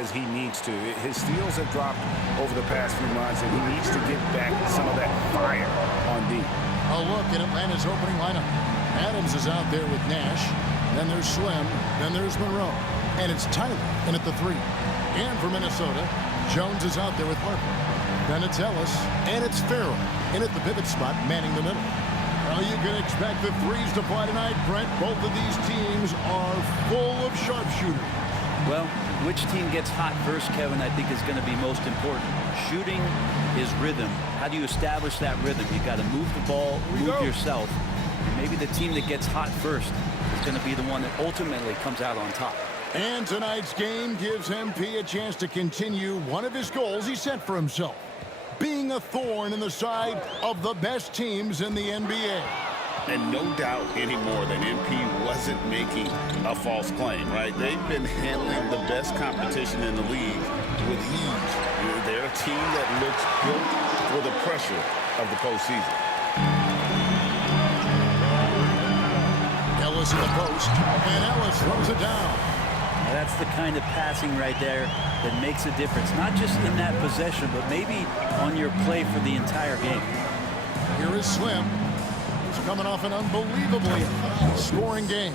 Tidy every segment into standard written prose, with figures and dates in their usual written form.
as he needs to. His steals have dropped over the past few months, and he needs to get back some of that fire on D. A look at Atlanta's opening lineup. Adams is out there with Nash. Then there's Slim. Then there's Monroe. And it's Tyler in at the 3. And for Minnesota, Jones is out there with Harper. Then it's Ellis. And it's Farrell in at the pivot spot, manning the middle. Well, you can expect the threes to fly tonight, Brent. Both of these teams are full of sharpshooters. Well, which team gets hot first, Kevin, I think is going to be most important. Shooting is rhythm. How do you establish that rhythm? You got to move the ball, move yourself. And maybe the team that gets hot first is going to be the one that ultimately comes out on top. And tonight's game gives MP a chance to continue one of his goals he set for himself, being a thorn in the side of the best teams in the NBA. And no doubt anymore that MP wasn't making a false claim, right? They've been handling the best competition in the league with ease. They're a team that looks built for the pressure of the postseason. Ellis in the post, and Ellis throws it down. Now that's the kind of passing right there that makes a difference, not just in that possession, but maybe on your play for the entire game. Here is Slim. He's coming off an unbelievably scoring game.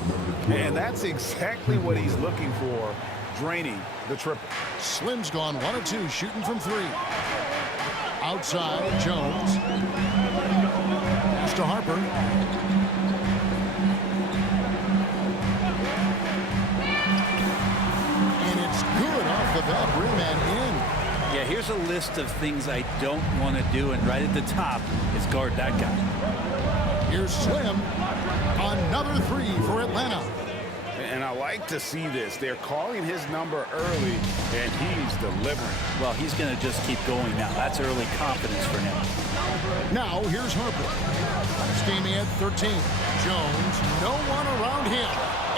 And that's exactly what he's looking for, draining the triple. Slim's gone 1 of 2, shooting from 3. Outside, Jones. Pass to Harper. And it's good off the back rim and in. Yeah, here's a list of things I don't want to do, and right at the top is guard that guy. Here's Slim. Another 3 for Atlanta. And I like to see this. They're calling his number early, and he's delivering. Well, he's going to just keep going now. That's early confidence for him. Now, here's Harper. Steamy at 13. Jones, no one around him.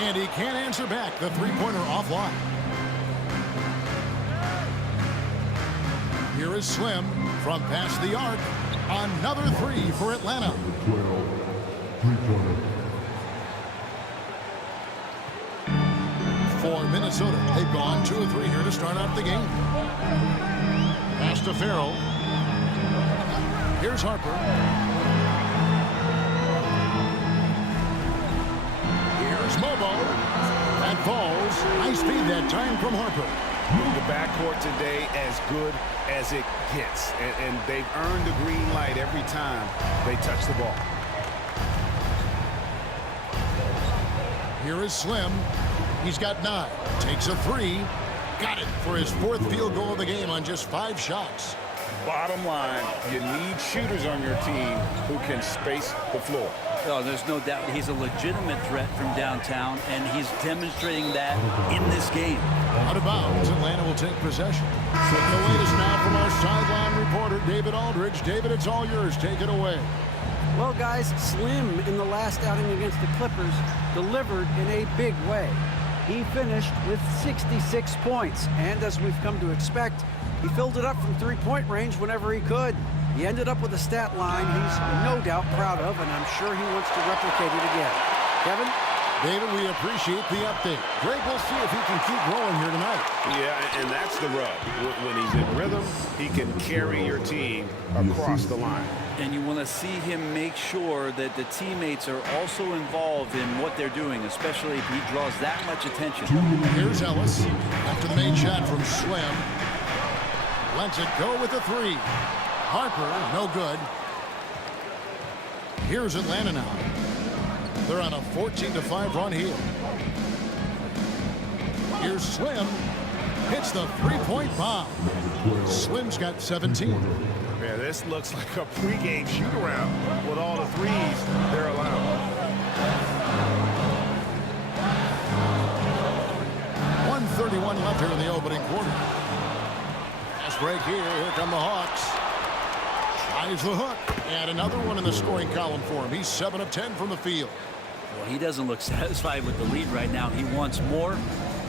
And he can't answer back. The three-pointer offline. Here is Slim from past the arc. Another 3 for Atlanta. For Minnesota, they've gone 2 of 3 here to start out the game. Pass to Farrell. Here's Harper. Here's Mobo. That falls. Nice feed that time from Harper. The backcourt today as good as it gets. And they've earned the green light every time they touch the ball. Here is Slim. He's got 9. Takes a 3. Got it for his 4th field goal of the game on just 5 shots. Bottom line, you need shooters on your team who can space the floor. Oh, there's no doubt he's a legitimate threat from downtown, and he's demonstrating that in this game. Out of bounds, Atlanta will take possession. So the latest now from our sideline reporter, David Aldridge. David, it's all yours. Take it away. Well, guys, Slim in the last outing against the Clippers delivered in a big way. He finished with 66 points, and as we've come to expect, he filled it up from three-point range whenever he could. He ended up with a stat line he's no doubt proud of, and I'm sure he wants to replicate it again. Kevin? David, we appreciate the update. Great, we'll see if he can keep growing here tonight. Yeah, and that's the rub. When he's in rhythm, he can carry your team across the line. And you want to see him make sure that the teammates are also involved in what they're doing, especially if he draws that much attention. Here's Ellis after the main shot from Slim. Lets it go with a 3. Harper, no good. Here's Atlanta now. They're on a 14-5 run here. Here's Slim. Hits the three-point bomb. Slim's got 17. Yeah, this looks like a pregame shoot-around with all the threes they're allowed. 1:31 left here in the opening quarter. Fast break here. Here come the Hawks. Tries the hook. And another one in the scoring column for him. He's 7 of 10 from the field. Well, he doesn't look satisfied with the lead right now. He wants more,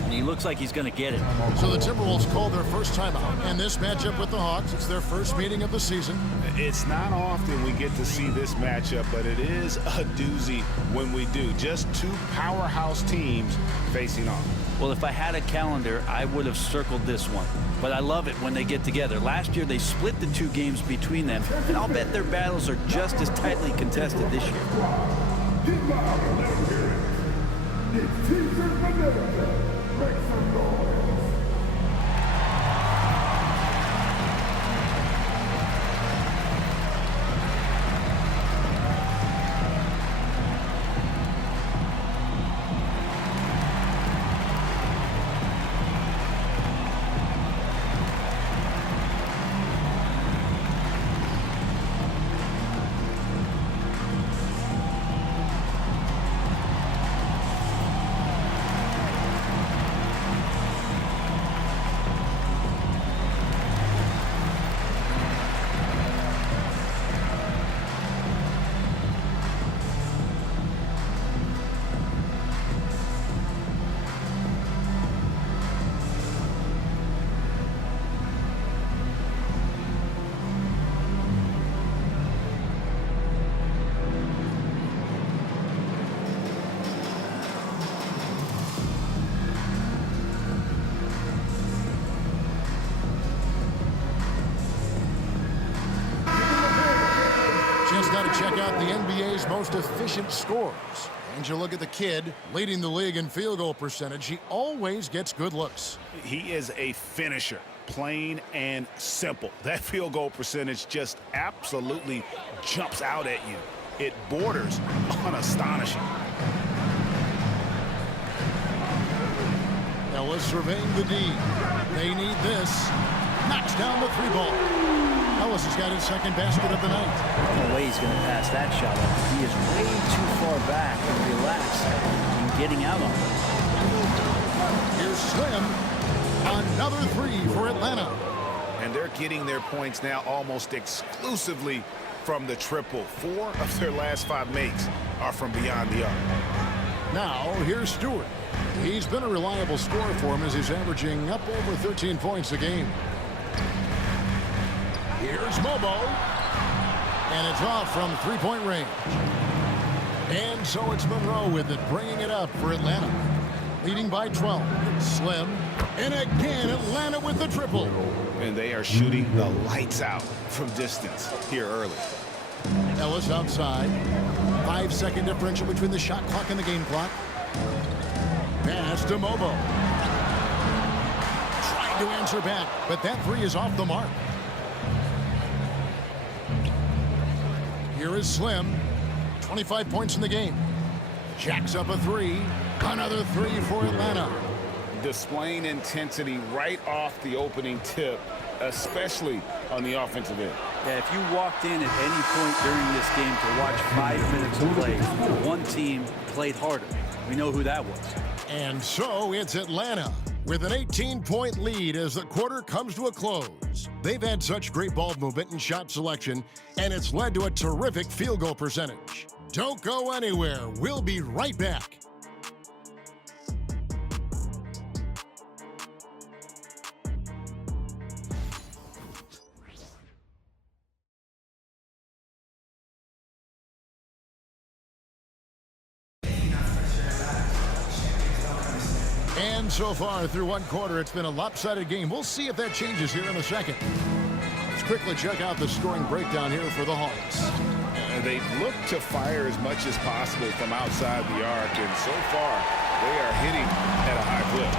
And he looks like he's going to get it. So the Timberwolves call their first timeout. And this matchup with the Hawks, it's their first meeting of the season. It's not often we get to see this matchup, but it is a doozy when we do. Just two powerhouse teams facing off. Well, if I had a calendar, I would have circled this one. But I love it when they get together. Last year, they split the two games between them, and I'll bet their battles are just as tightly contested this year. Just got to check out the NBA's most efficient scorers. And you look at the kid leading the league in field goal percentage. He always gets good looks. He is a finisher, plain and simple. That field goal percentage just absolutely jumps out at you. It borders on astonishing. Ellis surveying the D. They need this. Knocks down the three ball. Ellis has got his second basket of the night. No way he's going to pass that shot up. He is way too far back and relaxed in getting out on it. Here's Slim. Another three for Atlanta. And they're getting their points now almost exclusively from the triple. 4 of their last 5 makes are from beyond the arc. Now, here's Stewart. He's been a reliable scorer for him as he's averaging up over 13 points a game. Here's Mobo. And it's off from three-point range. And so it's Monroe with it, bringing it up for Atlanta. Leading by 12. Slim. And again, Atlanta with the triple. And they are shooting the lights out from distance here early. Ellis outside. 5-second differential between the shot clock and the game clock. Pass to Mobo. Trying to answer back, but that three is off the mark. Here is Slim. 25 points in the game. Jacks up a three. Another three for Atlanta. Displaying intensity right off the opening tip, especially on the offensive end. Yeah, if you walked in at any point during this game to watch 5 minutes of play, one team played harder. We know who that was. And so it's Atlanta with an 18-point lead as the quarter comes to a close. They've had such great ball movement and shot selection, and it's led to a terrific field goal percentage. Don't go anywhere. We'll be right back. And so far through one quarter, it's been a lopsided game. We'll see if that changes here in a second. Let's quickly check out the scoring breakdown here for the Hawks. They've looked to fire as much as possible from outside the arc, and so far they are hitting at a high clip.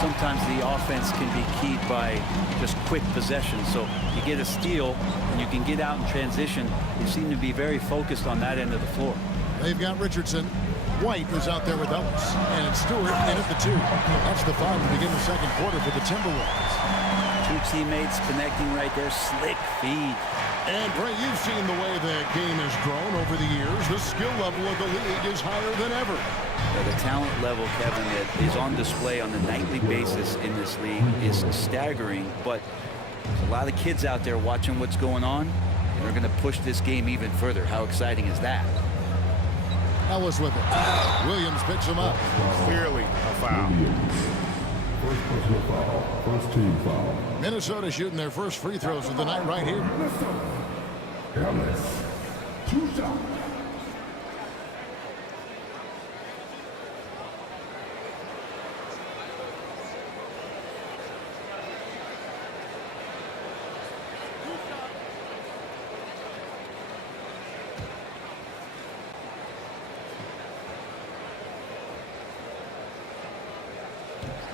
Sometimes the offense can be keyed by just quick possession. So you get a steal and you can get out in transition. They seem to be very focused on that end of the floor. They've got Richardson. White is out there with Ellis. And it's Stewart in at the 2. That's the foul to begin the second quarter for the Timberwolves. 2 teammates connecting right there. Slick feed. And, Bray, you've seen the way the game has grown over the years. The skill level of the league is higher than ever. Yeah, the talent level, Kevin, that is on display on a nightly basis in this league is staggering. But there's a lot of kids out there watching what's going on, and they're going to push this game even further. How exciting is that? Ellis with it. Williams picks him up. Clearly a foul. First personal foul. First team foul. Minnesota shooting their first free throws of the night right here. Minnesota. Ellis. 2 shots.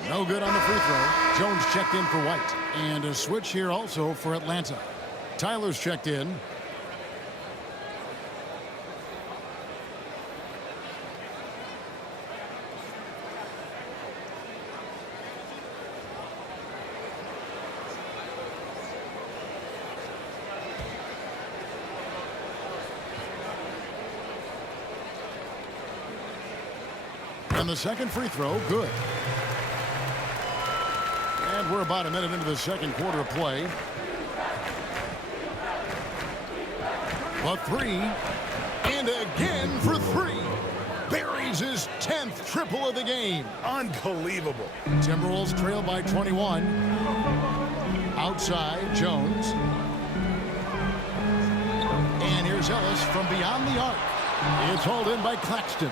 No good on the free throw. Jones checked in for White. And a switch here also for Atlanta. Tyler's checked in. And the second free throw, good. And we're about a minute into the second quarter of play. A three. And again for three. Buries his 10th triple of the game. Unbelievable. Timberwolves trail by 21. Outside, Jones. And here's Ellis from beyond the arc. It's hauled in by Claxton.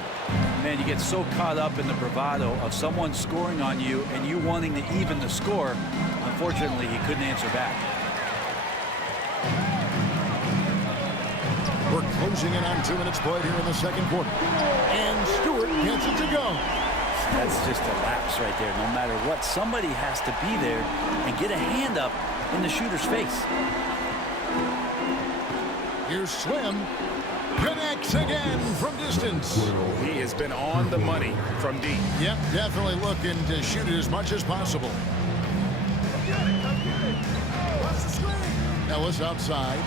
Man, you get so caught up in the bravado of someone scoring on you and you wanting to even the score. Unfortunately, he couldn't answer back. We're closing in on 2 minutes played here in the second quarter. And Stewart gets it to go. That's just a lapse right there. No matter what, somebody has to be there and get a hand up in the shooter's face. Here's Slim. Connects again from distance. He has been on the money from deep. Yep, definitely looking to shoot it as much as possible. Ellis outside.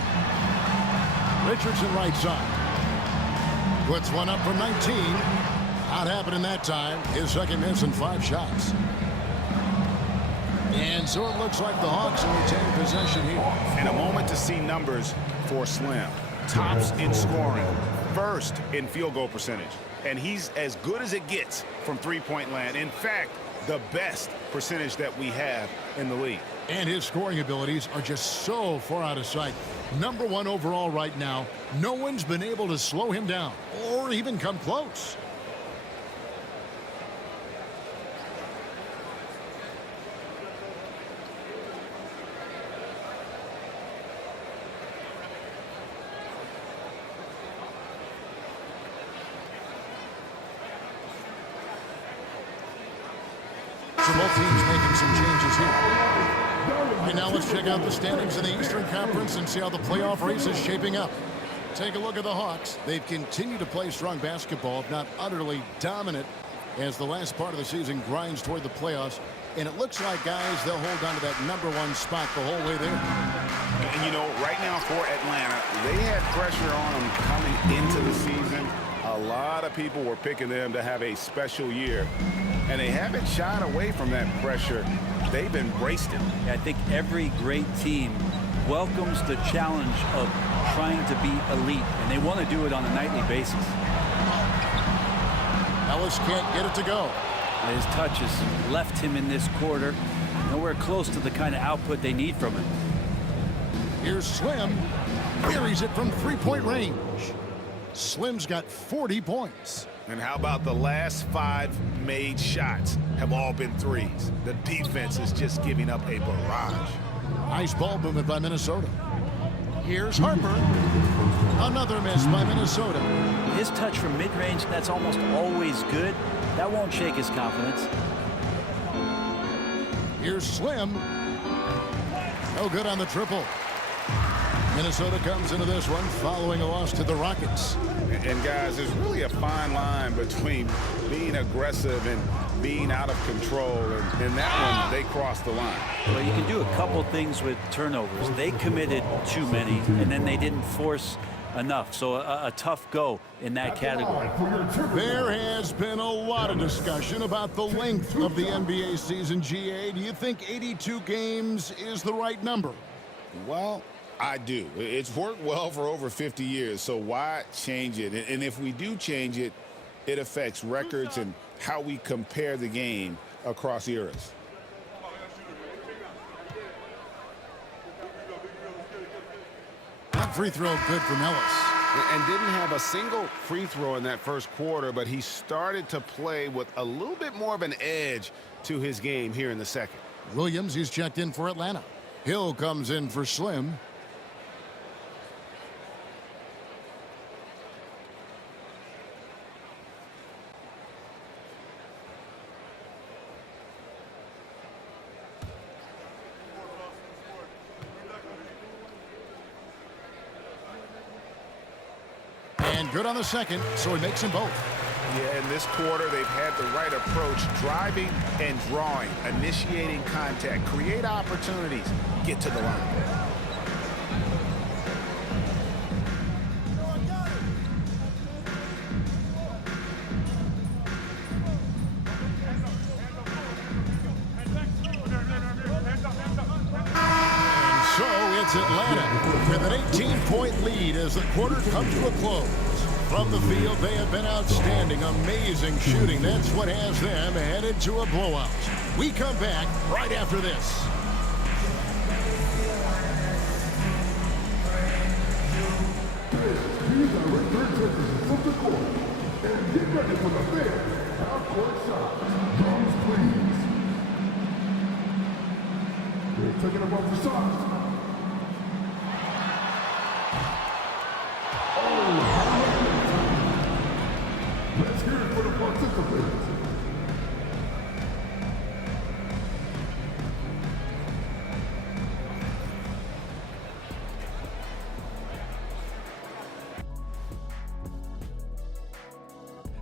Richardson right side. Puts one up from 19. Not happening that time. His second miss in 5 shots. And so it looks like the Hawks will retain possession here. And a moment to see numbers for Slim. Tops in scoring, first in field goal percentage. And he's as good as it gets from three-point land. In fact, the best percentage that we have in the league. And his scoring abilities are just so far out of sight. Number 1 overall right now. No one's been able to slow him down or even come close. So both teams making some changes here. And now let's check out the standings in the Eastern Conference and see how the playoff race is shaping up. Take a look at the Hawks. They've continued to play strong basketball, if not utterly dominant, as the last part of the season grinds toward the playoffs. And it looks like, guys, they'll hold on to that number 1 spot the whole way there. And, you know, right now for Atlanta, they had pressure on them coming into the season. A lot of people were picking them to have a special year. And they haven't shied away from that pressure. They've embraced it. I think every great team welcomes the challenge of trying to be elite, and they want to do it on a nightly basis. Ellis can't get it to go. His touch has left him in this quarter. Nowhere close to the kind of output they need from him. Here's Slim. Buries it from 3-point range. Slim's got 40 points. And how about the last 5 made shots have all been threes? The defense is just giving up a barrage. Nice ball movement by Minnesota. Here's Harper. Another miss by Minnesota. His touch from mid-range, that's almost always good. That won't shake his confidence. Here's Slim. No good on the triple. Minnesota comes into this one following a loss to the Rockets. And guys, there's really a fine line between being aggressive and being out of control. And in that one, they crossed the line. Well, you can do a couple things with turnovers. They committed too many, and then they didn't force enough. So a tough go in that category. There has been a lot of discussion about the length of the NBA season, GA. Do you think 82 games is the right number? Well, I do. It's worked well for over 50 years, so why change it? And if we do change it, it affects records and how we compare the game across eras. free throw good from Ellis. And didn't have a single free throw in that first quarter, but he started to play with a little bit more of an edge to his game here in the second. Williams, he's checked in for Atlanta. Hill comes in for Slim. And good on the second, so he makes them both. Yeah, in this quarter, they've had the right approach, driving and drawing, initiating contact, create opportunities, get to the line. So it's Atlanta with an 18-point lead as the quarter comes to a close. From the field, they have been outstanding, amazing shooting. That's what has them headed to a blowout. We come back right after this. These are return from the court. And get ready for the fair half-court shot. Drums, please. They're taking a bunch of shots. Let's hear it for the participants.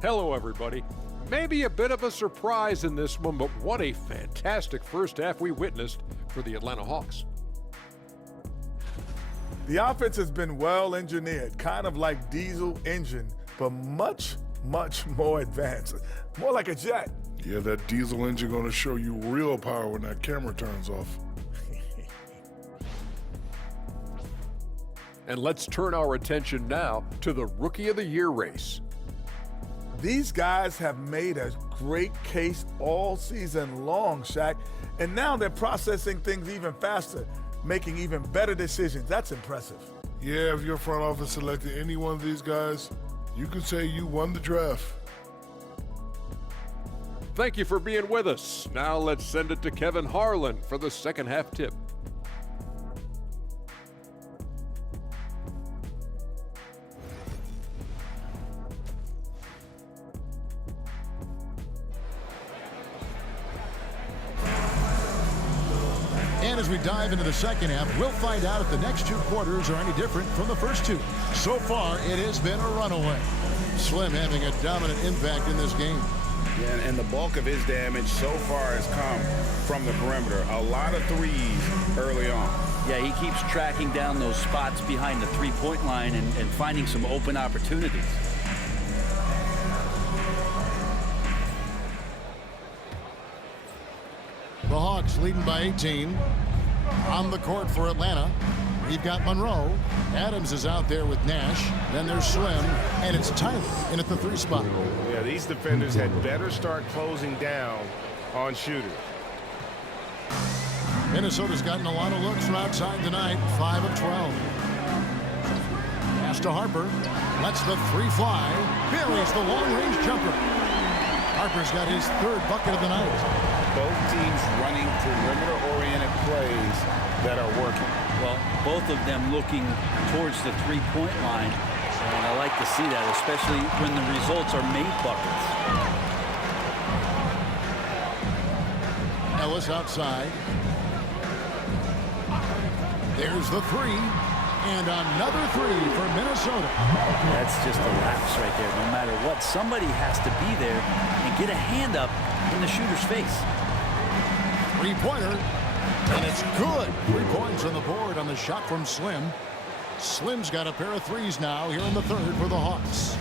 Hello, everybody. Maybe a bit of a surprise in this one, but what a fantastic first half we witnessed for the Atlanta Hawks. The offense has been well engineered, kind of like diesel engine, but much more advanced. More like a jet. Yeah, that diesel engine gonna show you real power when that camera turns off. And let's turn our attention now to the Rookie of the Year race. These guys have made a great case all season long, Shaq, and now they're processing things even faster, making even better decisions. That's impressive. Yeah, if your front office selected any one of these guys, you could say you won the draft. Thank you for being with us. Now let's send it to Kevin Harlan for the second half tip. And as we dive into the second half, we'll find out if the next two quarters are any different from the first two. So far, it has been a runaway. Slim having a dominant impact in this game. Yeah, and the bulk of his damage so far has come from the perimeter. A lot of threes early on. Yeah, he keeps tracking down those spots behind the three-point line and finding some open opportunities. The Hawks leading by 18. On the court for Atlanta, we've got Monroe. Adams is out there with Nash. Then there's Slim, and it's Tyler in at the 3 spot. Yeah, these defenders had better start closing down on shooters. Minnesota's gotten a lot of looks from outside tonight, 5 of 12. Pass to Harper, lets the 3 fly, buries the long-range jumper. Harper's got his 3rd bucket of the night. Both teams running perimeter-oriented plays that are working. Well, both of them looking towards the three-point line, and I like to see that, especially when the results are made buckets. Ellis outside. There's the 3, and another 3 for Minnesota. That's just a lapse right there. No matter what, somebody has to be there and get a hand up in the shooter's face. 3-pointer, and it's good. 3 points on the board on the shot from Slim. Slim's got a pair of 3s now here in the 3rd for the Hawks.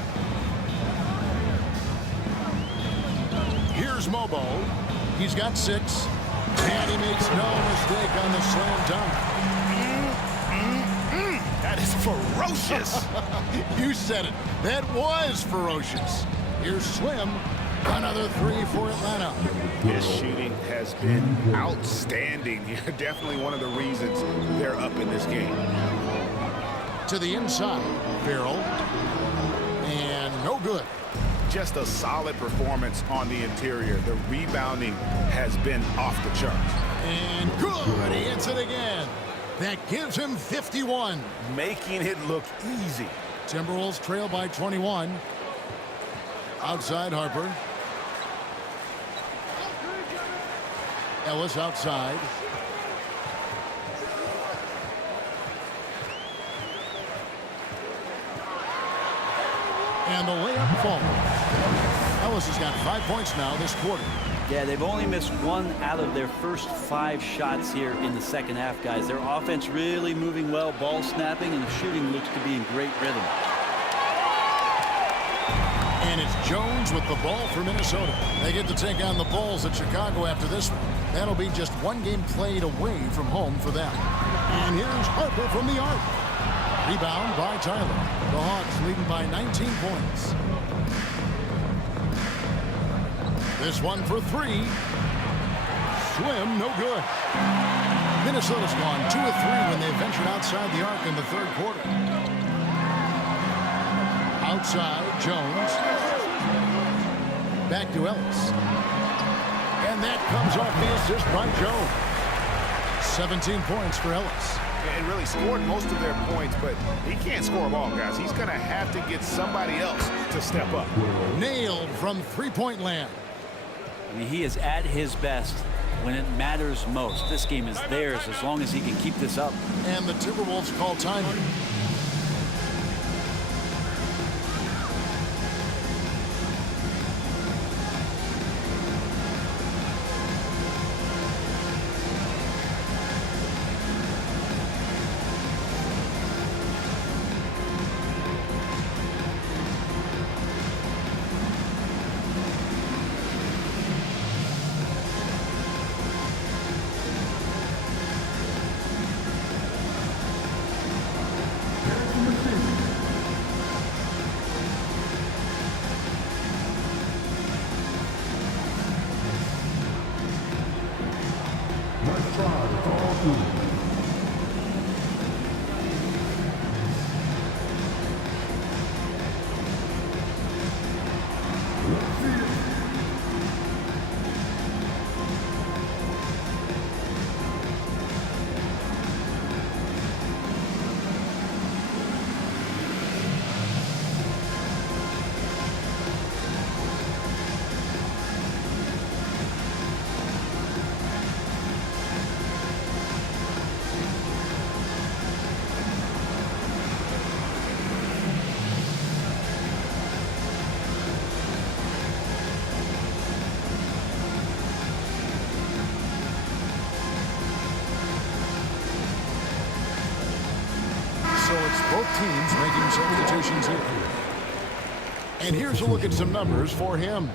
Here's Mobo. He's got 6, and he makes no mistake on the slam dunk. That is ferocious. You said it. That was ferocious. Here's Slim. Another 3 for Atlanta. His shooting has been outstanding. Definitely one of the reasons they're up in this game. to the inside. Farrell. And no good. Just a solid performance on the interior. The rebounding has been off the charts. And good. He hits it again. That gives him 51. Making it look easy. Timberwolves trail by 21. Outside Harper. Ellis outside. And the layup falls. Ellis has got 5 points now this quarter. Yeah, they've only missed 1 out of their first 5 shots here in the second half, guys. Their offense really moving well, ball snapping, and the shooting looks to be in great rhythm. And it's Jones with the ball for Minnesota. They get to take on the Bulls at Chicago after this one. That'll be just 1 game played away from home for them. And here's Harper from the arc. Rebound by Tyler. The Hawks leading by 19 points. This one for 3. Slim, no good. Minnesota's gone 2 of 3 when they ventured outside the arc in the third quarter. Outside, Jones. Back to Ellis. And that comes off the assist by Jones. 17 points for Ellis. And really scored most of their points, but he can't score them all, guys. He's going to have to get somebody else to step up. Nailed from three-point land. I mean, he is at his best when it matters most. This game is theirs as long as he can keep this up. And the Timberwolves call timeout. Nice try. It's all good. Let's see it. So it's both teams making substitutions here. And here's a look at some numbers for him.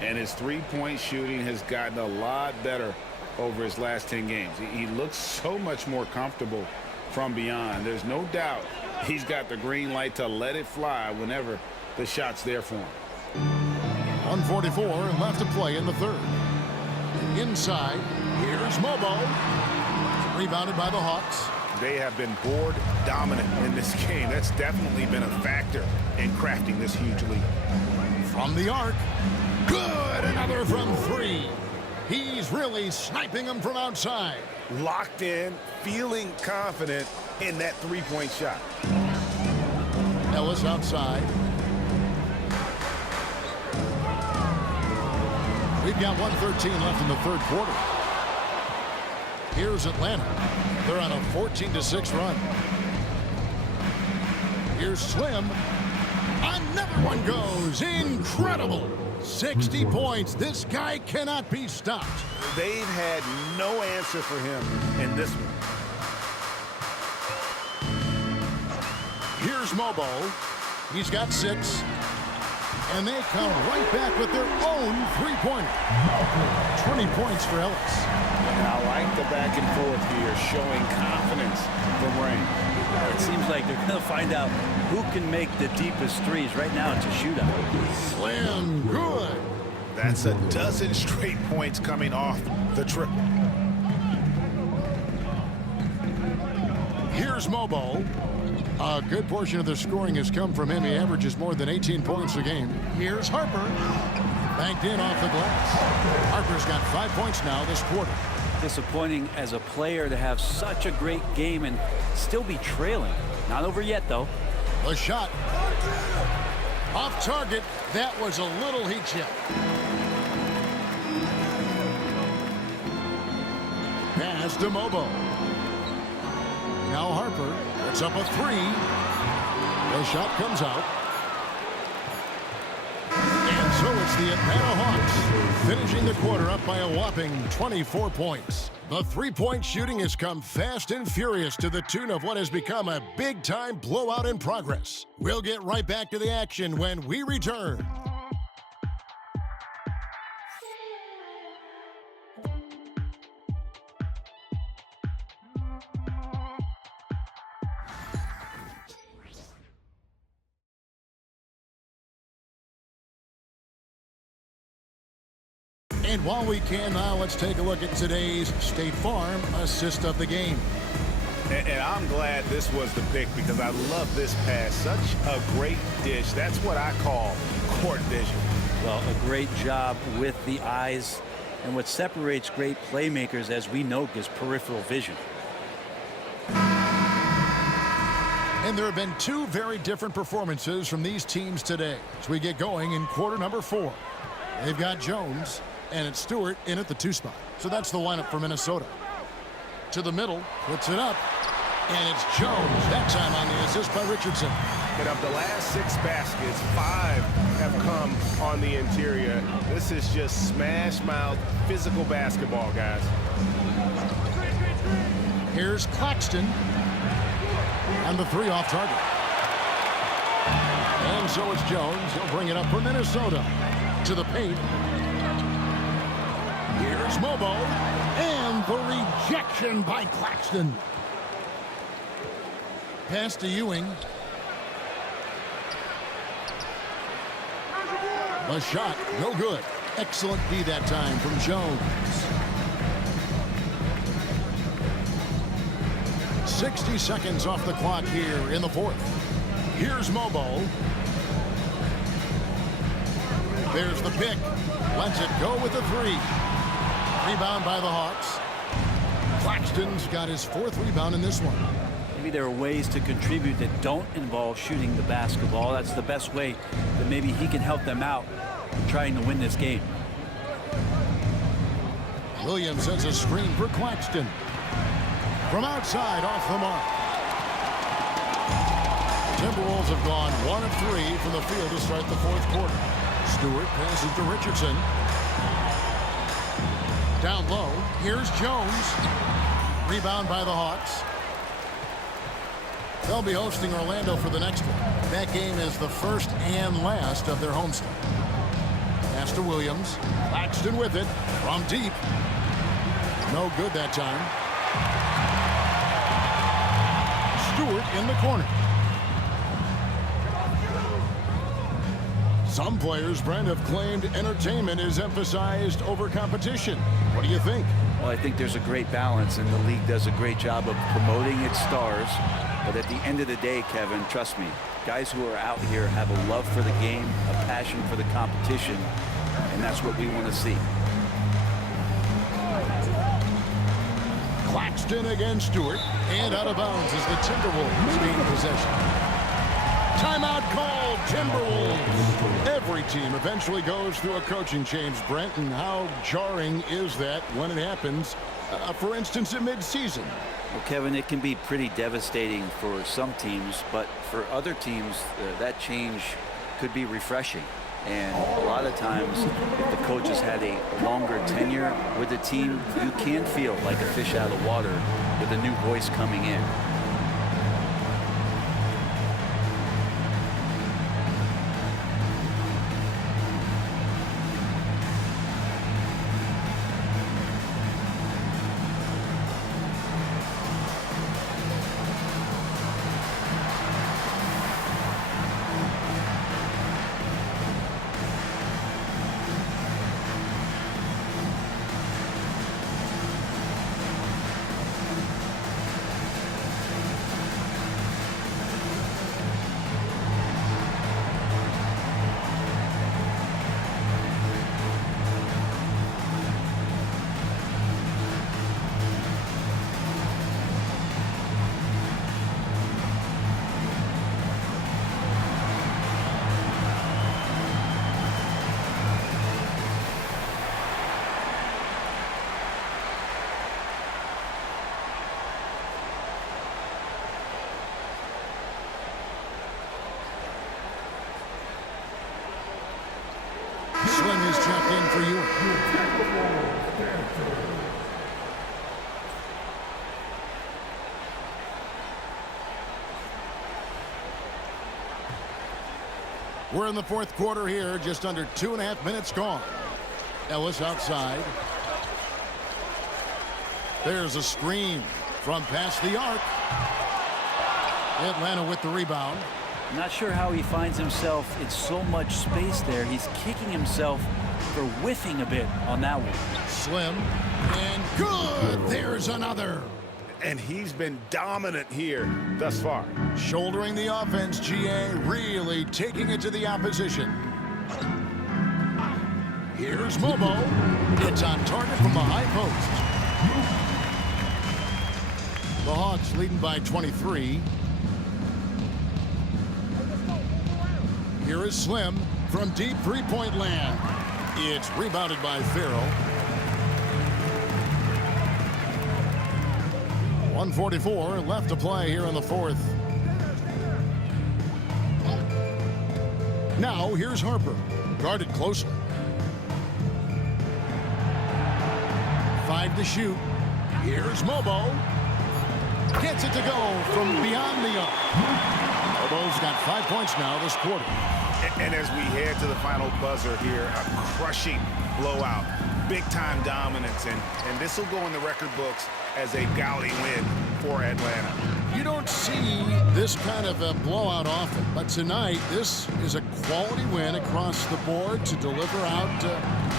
And his three-point shooting has gotten a lot better over his last 10 games. He looks so much more comfortable from beyond. There's no doubt he's got the green light to let it fly whenever the shot's there for him. 1:44 left to play in the third. Inside, here's Mobo. Rebounded by the Hawks. They have been board dominant in this game. That's definitely been a factor in crafting this huge lead. From the arc. Good! Another from 3. He's really sniping them from outside. Locked in, feeling confident in that three-point shot. Ellis outside. We've got 1:13 left in the third quarter. Here's Atlanta. They're on a 14-6 run. Here's Slim. Another one goes. Incredible. 60 points. This guy cannot be stopped. They've had no answer for him in this one. Here's Mobo. He's got 6. And they come right back with their own three-pointer. 20 points for Ellis. I like the back and forth here, showing confidence from Rain. It seems like they're going to find out who can make the deepest threes. Right now, it's a shootout. Slim, good. That's a dozen straight points coming off the triple. Here's Mobo. A good portion of the scoring has come from him. He averages more than 18 points a game. Here's Harper. Banked in off the glass. Harper's got 5 points now this quarter. Disappointing as a player to have such a great game and still be trailing. Not over yet, though. The shot. Off target. That was a little heat check. Pass to Mobo. Now Harper. It's up a 3. The shot comes out. And so it's the Atlanta Hawks finishing the quarter up by a whopping 24 points. The three-point shooting has come fast and furious to the tune of what has become a big-time blowout in progress. We'll get right back to the action when we return. And while we can now, let's take a look at today's State Farm assist of the game. And I'm glad this was the pick because I love this pass. Such a great dish. That's what I call court vision. Well, a great job with the eyes. And what separates great playmakers, as we know, is peripheral vision. And there have been two very different performances from these teams today as we get going in quarter number 4. They've got Jones and it's Stewart in at the 2 spot. So that's the lineup for Minnesota. To the middle, puts it up, and it's Jones. That time on the assist by Richardson. And of the last 6 baskets, 5 have come on the interior. This is just smash mouth physical basketball, guys. Here's Claxton. And the 3 off target. And so it's Jones. He'll bring it up for Minnesota. To the paint. Here's Mobo. And the rejection by Claxton. Pass to Ewing. A shot, no good. Excellent D that time from Jones. 60 seconds off the clock here in the 4th. Here's Mobo. There's the pick. Lets it go with the 3. Rebound by the Hawks. Claxton's got his 4th rebound in this one. Maybe there are ways to contribute that don't involve shooting the basketball. That's the best way that maybe he can help them out in trying to win this game. Williams sends a screen for Claxton. From outside, off the mark. Timberwolves have gone 1 of 3 from the field to start the 4th quarter. Stewart passes to Richardson. Down low, here's Jones. Rebound by the Hawks. They'll be hosting Orlando for the next one. That game is the first and last of their homestand. Pass to Williams. Claxton with it from deep. No good that time. Stewart in the corner. Some players, Brent, have claimed entertainment is emphasized over competition. What do you think? Well, I think there's a great balance, and the league does a great job of promoting its stars. But at the end of the day, Kevin, trust me, guys who are out here have a love for the game, a passion for the competition, and that's what we want to see. Claxton against Stewart, and out of bounds as the Timberwolves gain possession. Timeout called, Timberwolves. Every team eventually goes through a coaching change, Brent, and how jarring is that when it happens, for instance, in midseason? Well, Kevin, it can be pretty devastating for some teams, but for other teams, that change could be refreshing. And a lot of times, if the coach has had a longer tenure with the team, you can feel like a fish out of water with a new voice coming in. We're in the fourth quarter here, just under 2.5 minutes gone. Ellis outside. There's a screen from past the arc. Atlanta with the rebound. I'm not sure how he finds himself in so much space there. He's kicking himself for whiffing a bit on that one. Slim, and good. There's another. And he's been dominant here thus far. Shouldering the offense, GA really taking it to the opposition. Here's Mobo. It's on target from the high post. The Hawks leading by 23. Here is Slim from deep three-point land. It's rebounded by Farrell. 1:44 left to play here in the fourth. Now here's Harper, guarded closely. 5 to shoot. Here's Mobo. Gets it to go from beyond the arc. Mobo's got 5 points now this quarter. And as we head to the final buzzer here, a crushing blowout. Big-time dominance, and this will go in the record books as a gaudy win for Atlanta. You don't see this kind of a blowout often, but tonight this is a quality win across the board to deliver out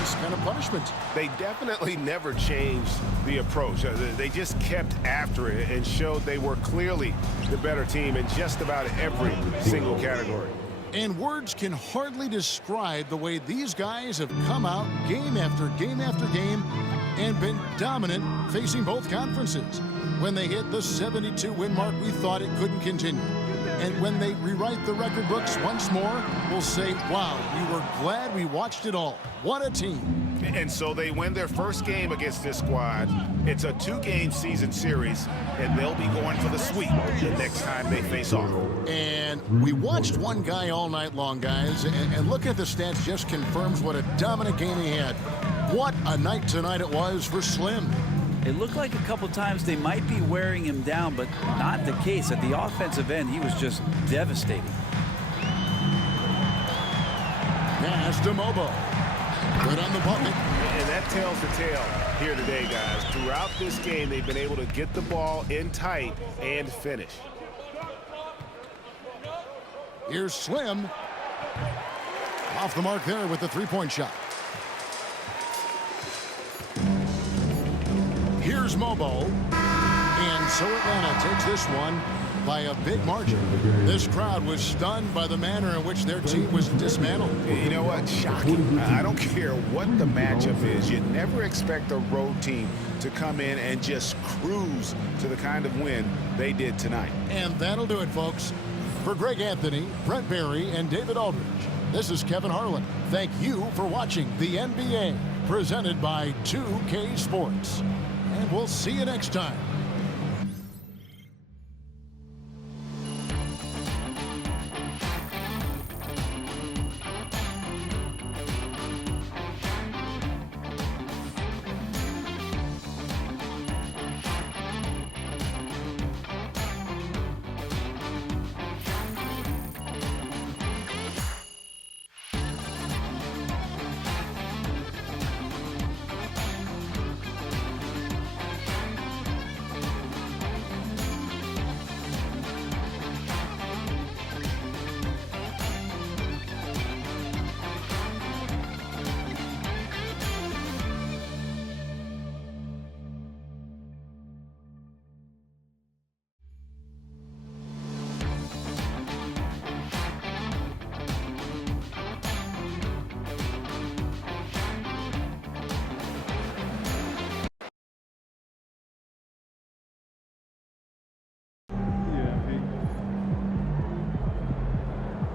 this kind of punishment. They definitely never changed the approach. They just kept after it and showed they were clearly the better team in just about every single category. And words can hardly describe the way these guys have come out game after game after game and been dominant facing both conferences. When they hit the 72-win mark, we thought it couldn't continue. And when they rewrite the record books once more, we'll say, wow, we were glad we watched it all. What a team. And so they win their first game against this squad. It's a 2-game season series, and they'll be going for the sweep the next time they face off. And we watched one guy all night long, guys, and look at the stats, just confirms what a dominant game he had. What a night tonight it was for Slim. It looked like a couple times they might be wearing him down, but not the case. At the offensive end, he was just devastating. Pass to Mobo. Good on the bucket. And that tells the tale here today, guys. Throughout this game, they've been able to get the ball in tight and finish. Here's Slim. Off the mark there with the three-point shot. Here's Mobo. And so Atlanta takes this one by a big margin. This crowd was stunned by the manner in which their team was dismantled. You know what? Shocking. I don't care what the matchup is. You never expect a road team to come in and just cruise to the kind of win they did tonight. And that'll do it, folks. For Greg Anthony, Brent Barry, and David Aldridge, this is Kevin Harlan. Thank you for watching the NBA, presented by 2K Sports. And we'll see you next time.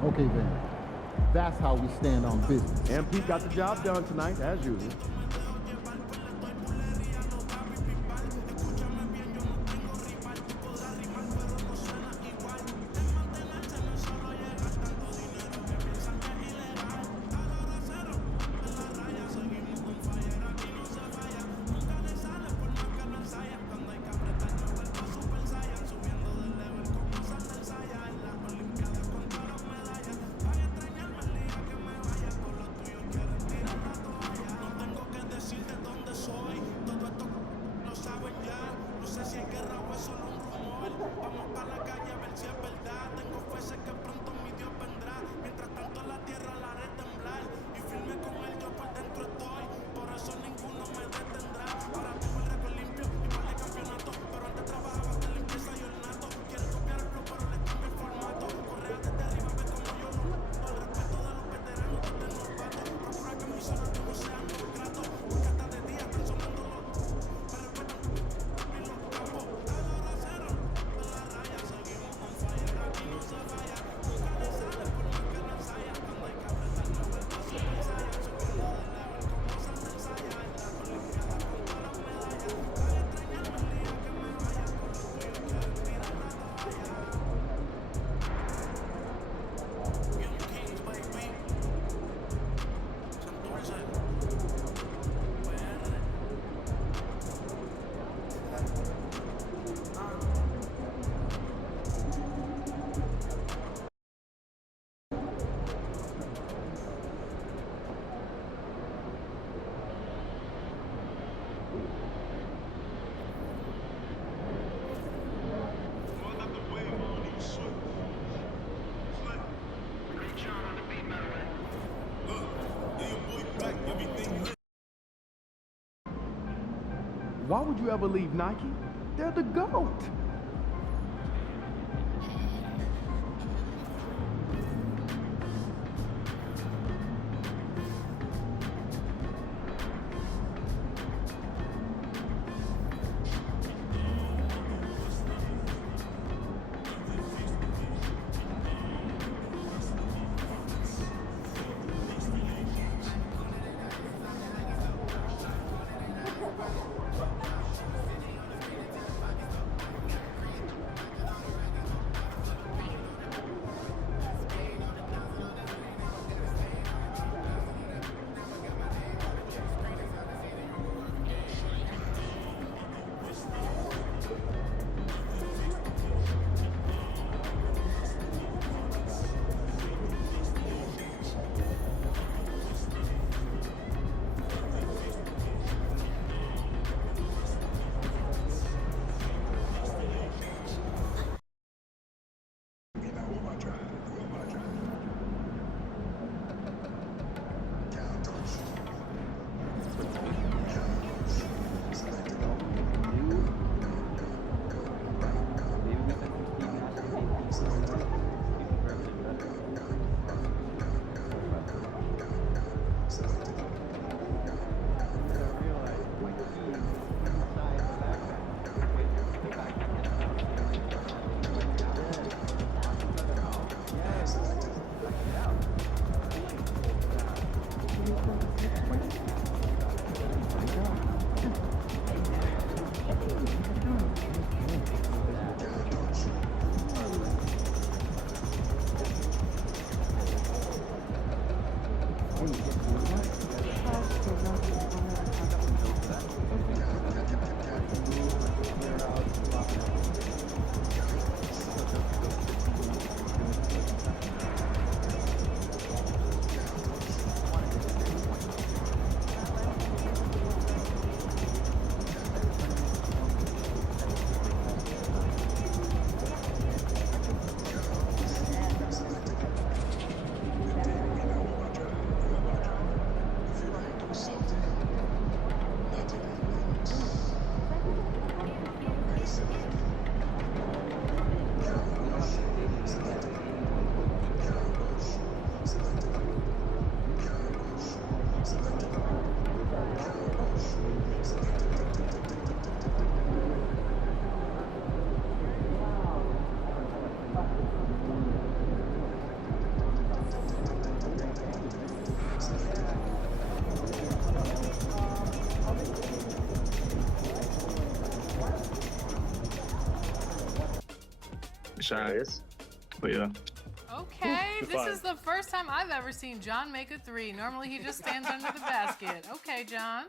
Okay, then. That's how we stand on business. MP got the job done tonight, as usual. Why would you ever leave Nike? They're the GOAT. But yeah. Okay, this is the first time I've ever seen John make a three. Normally he just stands under the basket. Okay, John.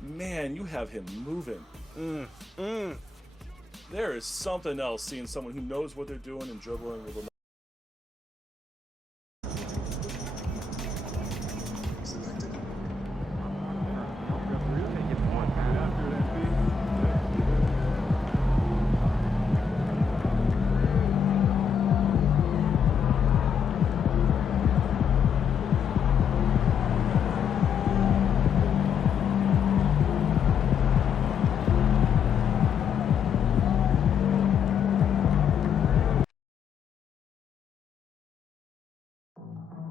Man, you have him moving. There is something else seeing someone who knows what they're doing and dribbling with a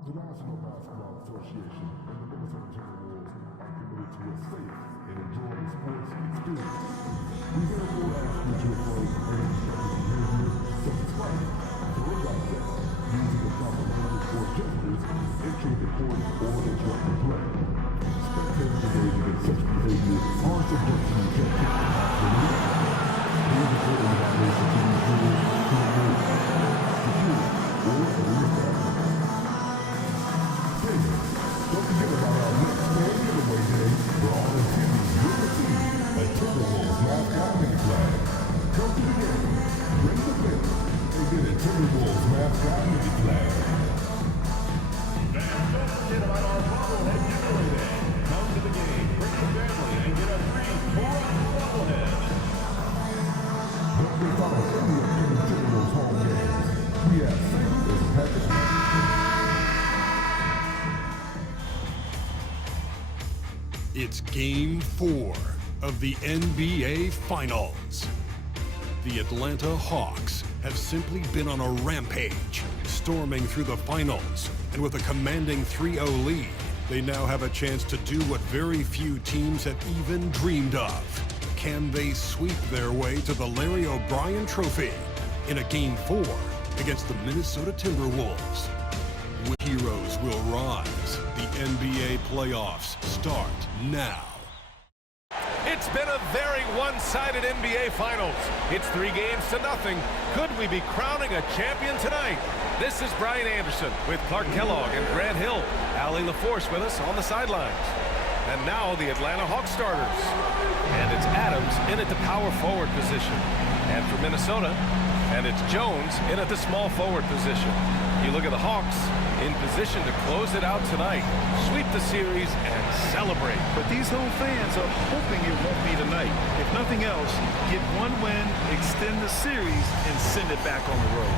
The National Basketball Association and the Minnesota Timberwolves are committed to a safe and enjoyable sports experience. We therefore ask you to avoid any destructive behavior such as fighting, throwing objects, using improper language or gestures, entering the court, or disrupting play. Spectators engaging in such behavior are subject to rejection and release. These recording violations to these rules to remove security or reestablish. Don't forget about our next fan giveaway day where all attendees will receive a Timberwolves mascot mini flag. Come to the game, bring the fence, and get a Timberwolves mascot mini flag. Fans, don't forget about our bobblehead giveaway day. Come to the game, bring your family, and get a free 4-ounce bobblehead. Don't miss out on any upcoming Timberwolves home games. We have saved and packaged. It's Game 4 of the NBA Finals. The Atlanta Hawks have simply been on a rampage, storming through the finals, and with a commanding 3-0 lead, they now have a chance to do what very few teams have even dreamed of. Can they sweep their way to the Larry O'Brien Trophy in a Game 4 against the Minnesota Timberwolves? Heroes will rise. The NBA playoffs start now. It's been a very one-sided NBA Finals. It's 3-0. Could we be crowning a champion tonight? This is Brian Anderson with Clark Kellogg and Grant Hill. Allie LaForce with us on the sidelines. And now the Atlanta Hawks starters. And it's Adams in at the power forward position. And for Minnesota, and it's Jones in at the small forward position. You look at the Hawks in position to close it out tonight, sweep the series, and celebrate. But these home fans are hoping it won't be tonight. If nothing else, get one win, extend the series, and send it back on the road.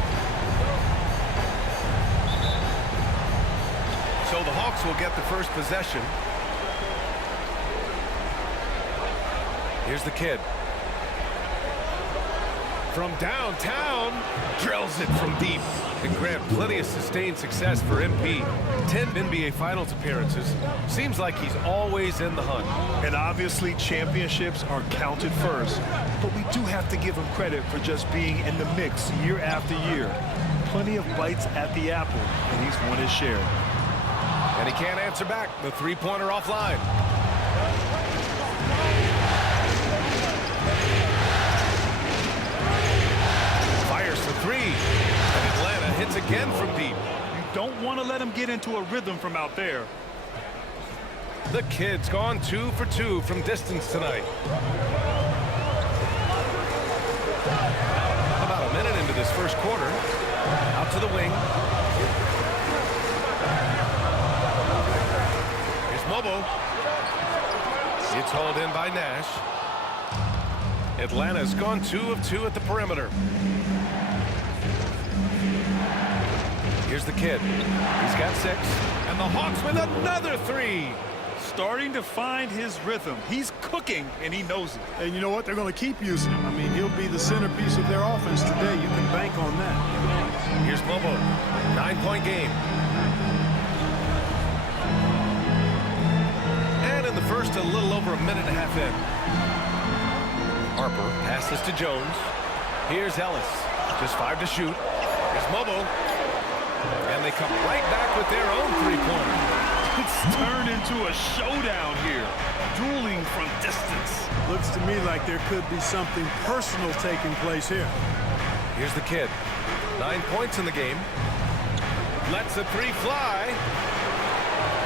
So the Hawks will get the first possession. Here's the kid. From downtown, drills it from deep. And Grant, plenty of sustained success for MP. 10 NBA Finals appearances. Seems like he's always in the hunt. And obviously championships are counted first. But we do have to give him credit for just being in the mix year after year. Plenty of bites at the apple, and he's won his share. And he can't answer back. The three-pointer offline. Fires for three. And Atlanta hits again from deep. You don't want to let him get into a rhythm from out there. The kid's gone 2 for 2 from distance tonight. About a minute into this first quarter. Out to the wing. Here's Mobo. It's hauled in by Nash. Atlanta's gone 2 of 2 at the perimeter. Here's the kid. He's got 6. And the Hawks with another 3. Starting to find his rhythm. He's cooking, and he knows it. And you know what? They're going to keep using him. I mean, he'll be the centerpiece of their offense today. You can bank on that. Here's Mobo. 9-point game. And in the first, a little over a minute and a half in. Harper passes to Jones. Here's Ellis. Just 5 to shoot. Here's Mobo. And they come right back with their own three-pointer. It's turned into a showdown here. Dueling from distance. Looks to me like there could be something personal taking place here. Here's the kid. 9 points in the game. Lets the 3 fly.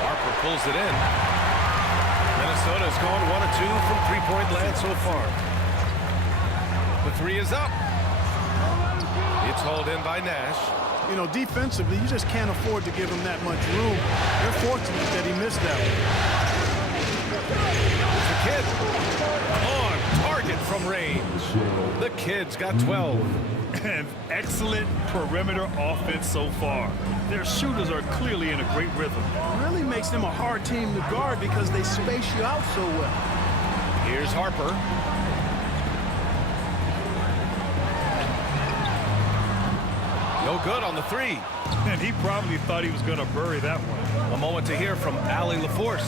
Harper pulls it in. Minnesota's gone 1 of 2 from three-point land so far. The 3 is up. It's hauled in by Nash. You know, defensively, you just can't afford to give him that much room. They're fortunate that he missed that one. The kid on target from range. The kid's got 12. And excellent perimeter offense so far. Their shooters are clearly in a great rhythm. It really makes them a hard team to guard because they space you out so well. Here's Harper. No good on the 3. And he probably thought he was going to bury that one. A moment to hear from Allie LaForce.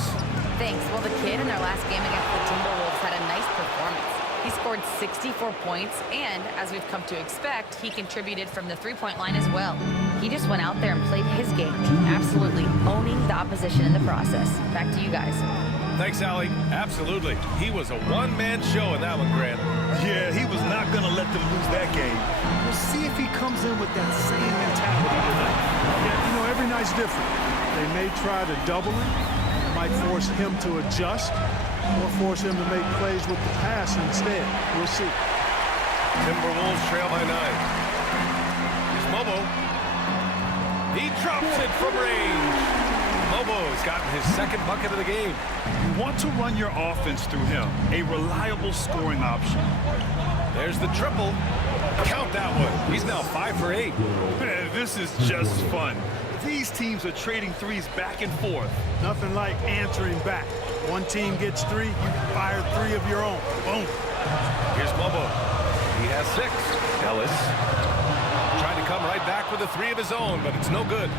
Thanks. Well, the kid in their last game against the Timberwolves had a nice performance. He scored 64 points, and as we've come to expect, he contributed from the three-point line as well. He just went out there and played his game, absolutely owning the opposition in the process. Back to you guys. Thanks, Allie. Absolutely. He was a one-man show in that one, Grant. Yeah, he was not going to let them lose that game. We'll see if he comes in with that same mentality tonight. Yeah, you know, every night's different. They may try to double him, might force him to adjust, or force him to make plays with the pass instead. We'll see. Timberwolves trail by 9. Here's Mobo. He drops it from range. Mobo's gotten his second bucket of the game. You want to run your offense through him, a reliable scoring option. There's the triple. Count that one. He's now 5 for 8. Man, this is just fun. These teams are trading threes back and forth. Nothing like answering back. One team gets 3, you fire 3 of your own. Boom. Here's Bobo. He has 6. Ellis trying to come right back with a 3 of his own, but it's no good.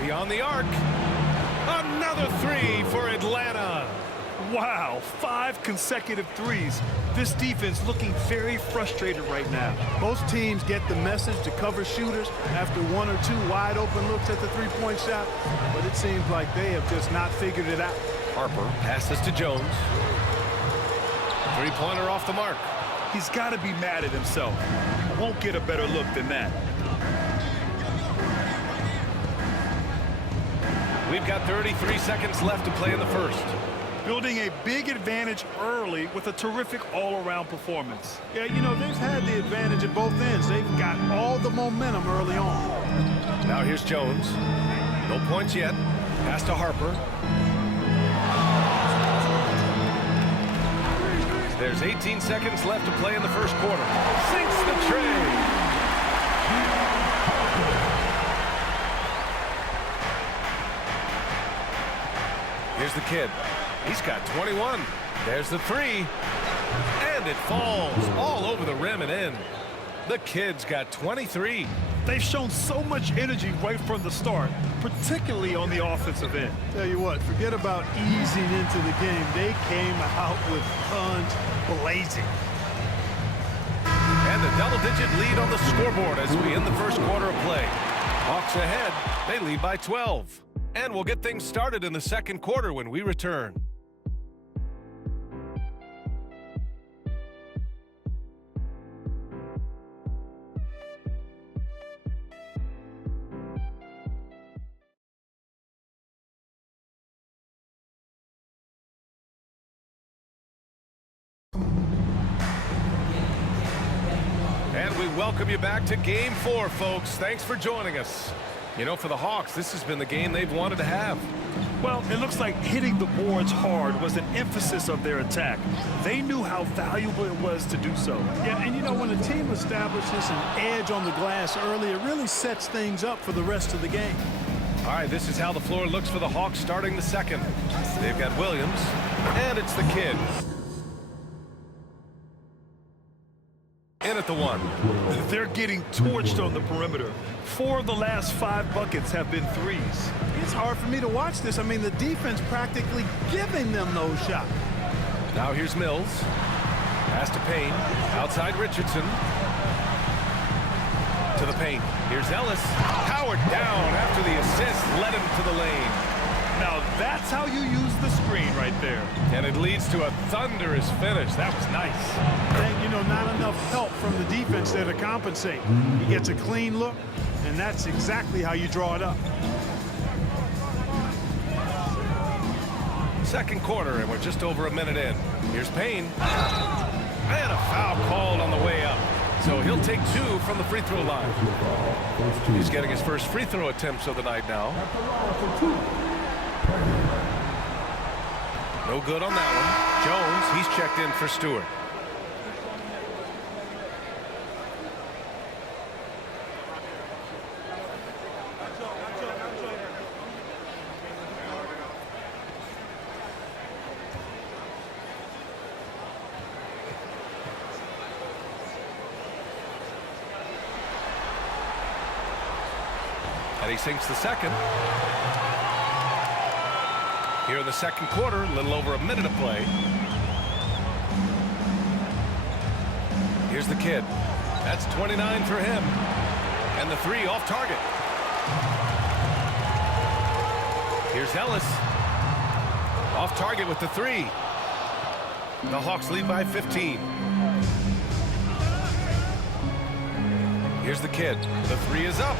Beyond the arc. Another 3 for Atlanta. Wow, 5 consecutive threes. This defense looking very frustrated right now. Most teams get the message to cover shooters after 1 or 2 wide open looks at the three-point shot, but it seems like they have just not figured it out. Harper passes to Jones. 3-pointer off the mark. He's got to be mad at himself. Won't get a better look than that. We've got 33 seconds left to play in the first. Building a big advantage early with a terrific all-around performance. Yeah, you know, they've had the advantage at both ends. They've got all the momentum early on. Now here's Jones. No points yet. Pass to Harper. There's 18 seconds left to play in the first quarter. Sinks the tray. Here's the kid. He's got 21. There's the 3. And it falls all over the rim and in. The kid's got 23. They've shown so much energy right from the start, particularly on the offensive end. Tell you what, forget about easing into the game. They came out with guns blazing. And a double-digit lead on the scoreboard as we end the first quarter of play. Hawks ahead. They lead by 12. And we'll get things started in the second quarter when we return. And we welcome you back to Game 4, folks. Thanks for joining us. You know, for the Hawks, this has been the game they've wanted to have. Well, it looks like hitting the boards hard was an emphasis of their attack. They knew how valuable it was to do so. Yeah, and you know, when a team establishes an edge on the glass early, it really sets things up for the rest of the game. All right, this is how the floor looks for the Hawks starting the second. They've got Williams, and it's the kid. In at the 1. They're getting torched on the perimeter. 4 of the last 5 buckets have been threes. It's hard for me to watch this. I mean, the defense practically giving them those shots. Now here's Mills. Pass to Payne. Outside Richardson. To the paint. Here's Ellis. Powered down after the assist. Led him to the lane. Now that's how you use the screen right there. And it leads to a thunderous finish. That was nice. And, you know, not enough help from the defense there to compensate. He gets a clean look, and that's exactly how you draw it up. Second quarter, and we're just over a minute in. Here's Payne. And a foul called on the way up. So he'll take 2 from the free throw line. He's getting his first free throw attempts of the night now. No good on that one. Jones, he's checked in for Stewart. And he sinks the second. Here in the second quarter, a little over a minute of play. Here's the kid. That's 29 for him. And the 3 off target. Here's Ellis. Off target with the 3. The Hawks lead by 15. Here's the kid. The 3 is up.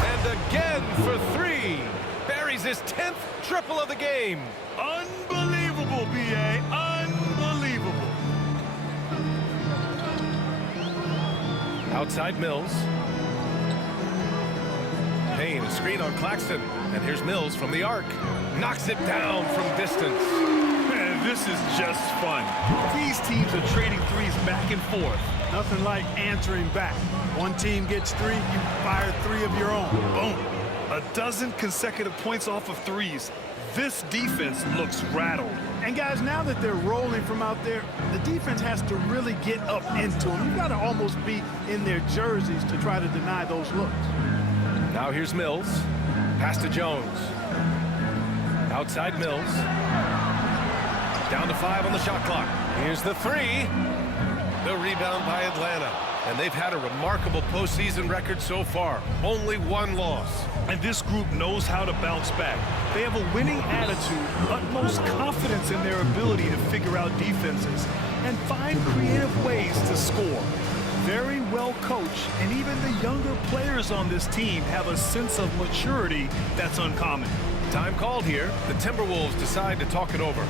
And again for 3. Buries his 10th triple of the game. Unbelievable, B.A. Unbelievable. Outside Mills. Payne, a screen on Claxton. And here's Mills from the arc. Knocks it down from distance. And Man, this is just fun. These teams are trading threes back and forth. Nothing like answering back. One team gets 3, you fire 3 of your own. Boom. A dozen consecutive points off of threes. This defense looks rattled. And guys, now that they're rolling from out there, the defense has to really get up into them. You've got to almost be in their jerseys to try to deny those looks. Now here's Mills. Pass to Jones. Outside Mills. Down to 5 on the shot clock. Here's the 3. The rebound by Atlanta. And they've had a remarkable postseason record so far. Only 1 loss. And this group knows how to bounce back. They have a winning attitude, utmost confidence in their ability to figure out defenses, and find creative ways to score. Very well coached, and even the younger players on this team have a sense of maturity that's uncommon. Time called here. The Timberwolves decide to talk it over.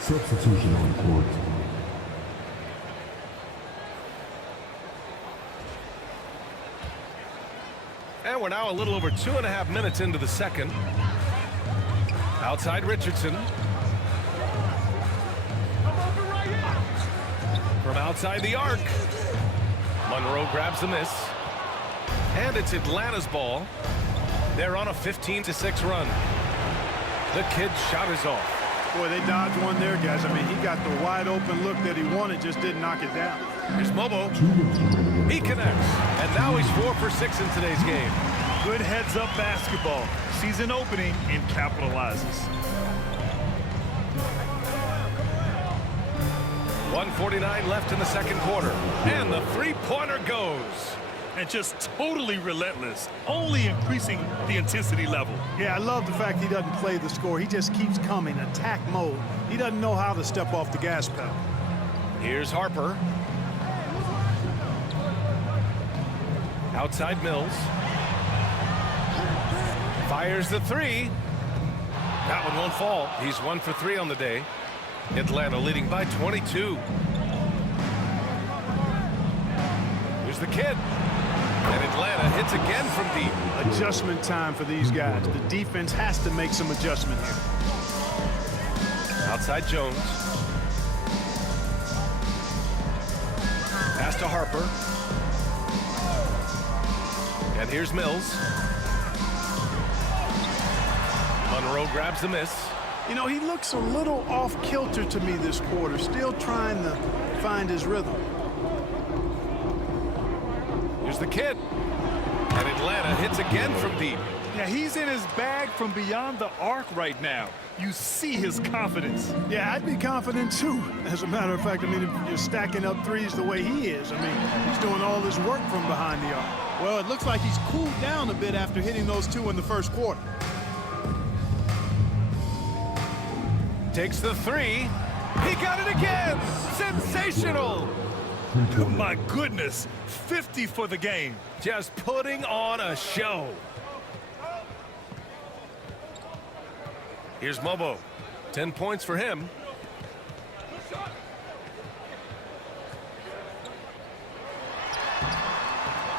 Substitution on court. And we're now a little over 2.5 minutes into the second. Outside Richardson. From outside the arc. Monroe grabs the miss. And it's Atlanta's ball. They're on a 15-6 run. The kid's shot is off. Boy, they dodged one there, guys. I mean, he got the wide open look that he wanted, just didn't knock it down. Here's Mobo. He connects. And now he's 4 for 6 in today's game. Good heads-up basketball. Season opening and capitalizes. 1:49 left in the second quarter. And the three-pointer goes. And just totally relentless, only increasing the intensity level. Yeah, I love the fact he doesn't play the score. He just keeps coming, attack mode. He doesn't know how to step off the gas pedal. Here's Harper. Outside Mills. Fires the 3. That one won't fall. He's 1 for 3 on the day. Atlanta leading by 22. Here's the kid. And Atlanta hits again from deep. Adjustment time for these guys. The defense has to make some adjustment here. Outside Jones. Pass to Harper. And here's Mills. Monroe grabs the miss. You know, he looks a little off kilter to me this quarter, still trying to find his rhythm. Here's the kid. And Atlanta hits again from deep. Yeah, he's in his bag from beyond the arc right now. You see his confidence. Yeah, I'd be confident too. As a matter of fact, I mean, if you're stacking up threes the way he is, I mean, he's doing all his work from behind the arc. Well, it looks like he's cooled down a bit after hitting those 2 in the first quarter. Takes the 3. He got it again. Sensational. My goodness, 50 for the game. Just putting on a show. Here's Mobo. 10 points for him.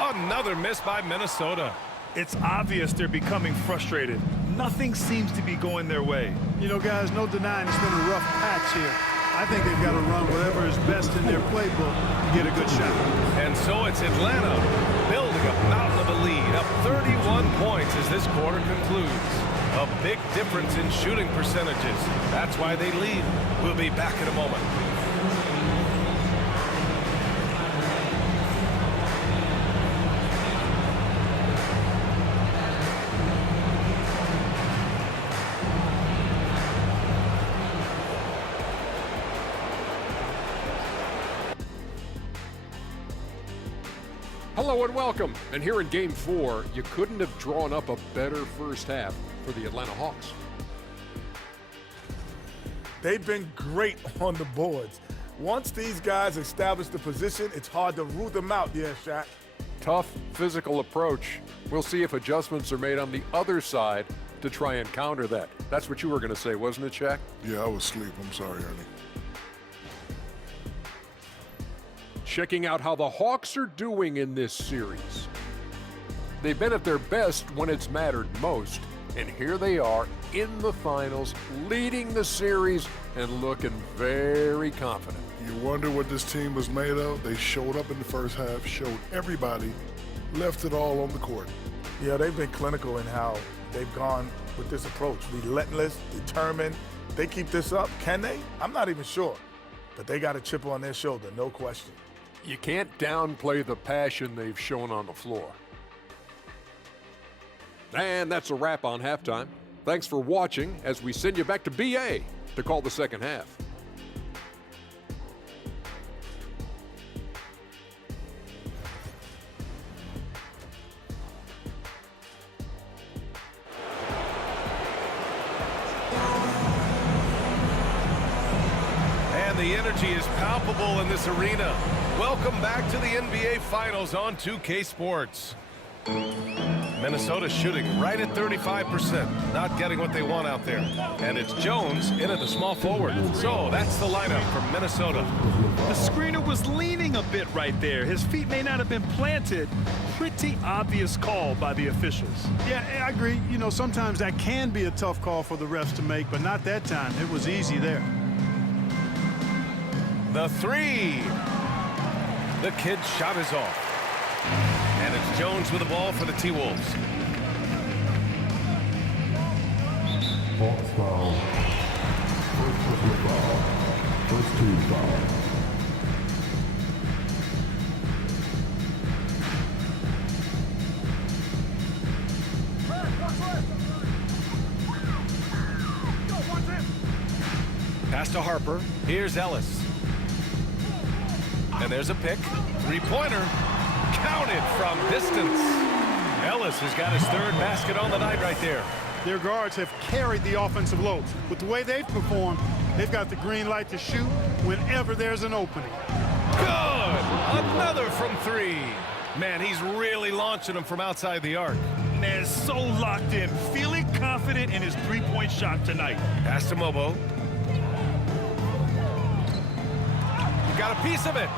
Another miss by Minnesota. It's obvious they're becoming frustrated. Nothing seems to be going their way. You know, guys, no denying it's been a rough patch here. I think they've got to run whatever is best in their playbook to get a good shot. And so it's Atlanta building a mountain of a lead, up 31 points as this quarter concludes. A big difference in shooting percentages. That's why they lead. We'll be back in a moment. Hello and welcome. And here in Game 4, you couldn't have drawn up a better first half for the Atlanta Hawks. They've been great on the boards. Once these guys establish the position, it's hard to root them out. Yeah, Shaq. Tough physical approach. We'll see if adjustments are made on the other side to try and counter that. That's what you were going to say, wasn't it, Shaq? Yeah, I was asleep. I'm sorry, Ernie. Checking out how the Hawks are doing in this series. They've been at their best when it's mattered most, and here they are in the finals, leading the series and looking very confident. You wonder what this team was made of? They showed up in the first half, showed everybody, left it all on the court. Yeah, they've been clinical in how they've gone with this approach. Relentless, determined. They keep this up. Can they? I'm not even sure. But they got a chip on their shoulder, no question. You can't downplay the passion they've shown on the floor. And that's a wrap on halftime. Thanks for watching as we send you back to BA to call the second half. And the energy is palpable in this arena. Welcome back to the NBA Finals on 2K Sports. Minnesota shooting right at 35%, not getting what they want out there. And it's Jones in at the small forward. So that's the lineup from Minnesota. The screener was leaning a bit right there. His feet may not have been planted. Pretty obvious call by the officials. Yeah, I agree. You know, sometimes that can be a tough call for the refs to make, but not that time. It was easy there. The three. The kid's shot is off. And it's Jones with the ball for the T-Wolves. Hawks foul. First personal foul. First team foul. Pass to Harper. Here's Ellis. And there's a pick. Three-pointer. Counted from distance. Ellis has got his third basket on the night right there. Their guards have carried the offensive load. With the way they've performed, they've got the green light to shoot whenever there's an opening. Good! Another from three. Man, he's really launching them from outside the arc. Man, so locked in, feeling confident in his three-point shot tonight. Pass to Mobo. Got a piece of it.